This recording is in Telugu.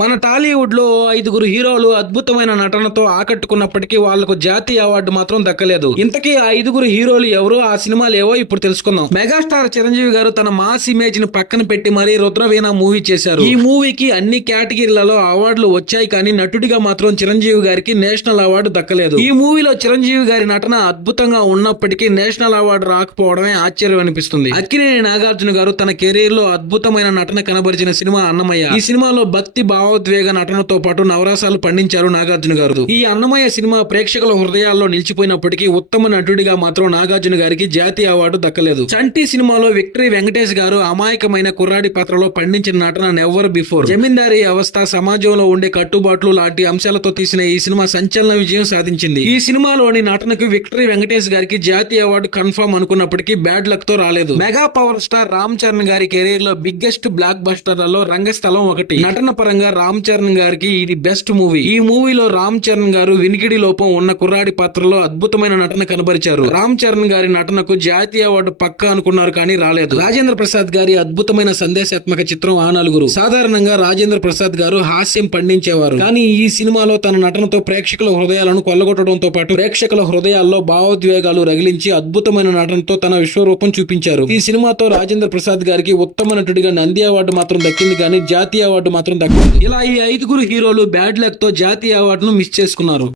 మన టాలీవుడ్ లో 5గురు హీరోలు అద్భుతమైన నటనతో ఆకట్టుకున్నప్పటికీ వాళ్లకు జాతీయ అవార్డు మాత్రం దక్కలేదు. ఇంతకీ ఆ 5గురు హీరోలు ఎవరు, ఆ సినిమాలు ఏవో ఇప్పుడు తెలుసుకుందాం. మెగాస్టార్ చిరంజీవి గారు తన మాస్ ఇమేజ్ ని పక్కన పెట్టి మరీ రుద్రవీణ మూవీ చేశారు. ఈ మూవీకి అన్ని కేటగిరీలలో అవార్డులు వచ్చాయి, కానీ నటుడిగా మాత్రం చిరంజీవి గారికి నేషనల్ అవార్డు దక్కలేదు. ఈ మూవీలో చిరంజీవి గారి నటన అద్భుతంగా ఉన్నప్పటికీ నేషనల్ అవార్డు రాకపోవడమే ఆశ్చర్యం అనిపిస్తుంది. అక్కినేని నాగార్జున గారు తన కెరీర్ లో అద్భుతమైన నటన కనబరిచిన సినిమా అన్నమయ్య. ఈ సినిమాలో భక్తి భావోద్వేగ నటనతో పాటు నవరసాలు పండించారు నాగార్జున గారు. ఈ అన్నమయ్య సినిమా ప్రేక్షకుల హృదయాల్లో నిలిచిపోయినప్పటికీ ఉత్తమ నటుడిగా మాత్రం నాగార్జున గారికి జాతీయ అవార్డు దక్కలేదు. చంటి సినిమాలో విక్టరీ వెంకటేష్ గారు అమాయకమైన కుర్రాడి పాత్రలో పండించిన నటన నెవర్ బిఫోర్. జమీందారీ అవస్థ, సమాజంలో ఉండే కట్టుబాట్లు లాంటి అంశాలతో తీసిన ఈ సినిమా సంచలన విజయం సాధించింది. ఈ సినిమాలోని నటనకు విక్టరీ వెంకటేష్ గారికి జాతీయ అవార్డు కన్ఫర్మ్ అనుకున్నప్పటికీ బ్యాడ్ లక్ తో రాలేదు. Mega power star Ram Charan గారి కెరీర్ లో బిగ్గెస్ట్ బ్లాక్ బస్టర్లలో రంగస్థలం ఒకటి. నటన పరంగా రామ్ చరణ్ గారికి ఇది బెస్ట్ మూవీ. ఈ మూవీలో రామ్ చరణ్ గారు వినికిడి లోపం ఉన్న కుర్రాడి పాత్రలో అద్భుతమైన నటన కనబరిచారు. రామ్ చరణ్ గారి నటనకు జాతీయ అవార్డు పక్కా అనుకున్నారు, కానీ రాలేదు. రాజేంద్ర ప్రసాద్ గారి అద్భుతమైన సందేశాత్మక చిత్రం ఆ నలుగురు. సాధారణంగా రాజేంద్ర ప్రసాద్ గారు హాస్యం పండించేవారు, కానీ ఈ సినిమాలో తన నటనతో ప్రేక్షకుల హృదయాలను కొల్లగొట్టడంతో పాటు ప్రేక్షకుల హృదయాల్లో భావోద్వేగాలు రగిలించి అద్భుతమైన నటనతో తన విశ్వరూపం చూపించారు. ఈ సినిమాతో రాజేంద్ర ప్రసాద్ గారికి ఉత్తమ నటుడిగా నంది అవార్డు మాత్రం దక్కింది, కానీ జాతీయ అవార్డు మాత్రం దక్కింది. ఇలా ఈ 5గురు హీరోలు బ్యాడ్ లక్ తో జాతీయ అవార్డును మిస్ చేసుకున్నారు.